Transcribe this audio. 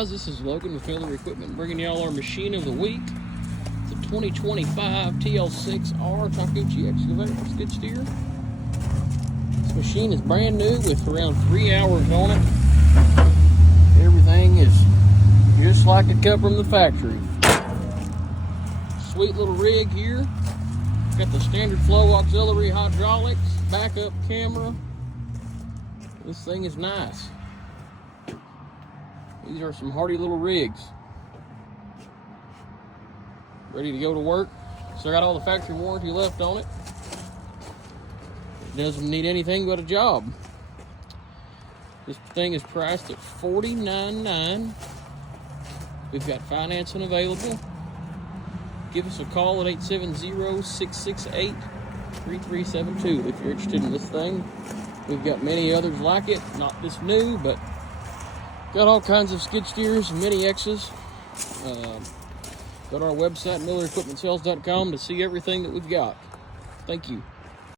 guys, this is Logan with Miller Equipment, bringing y'all our machine of the week. It's a 2025 TL6R Takuchi excavator Skidsteer. This machine is brand new with around 3 hours on it. Everything is just like it come from the factory. Sweet little rig here. Got the standard flow auxiliary hydraulics, backup camera. This thing is nice. These are some hardy little rigs. Ready to go to work. Still got all the factory warranty left on it. It doesn't need anything but a job. This thing is priced at $49,900. We've got financing available. Give us a call at 870-668-3372 if you're interested in this thing. We've got many others like it, not this new, but got all kinds of skid steers and mini X's. Go to our website, millerequipmentsales.com, to see everything that we've got. Thank you.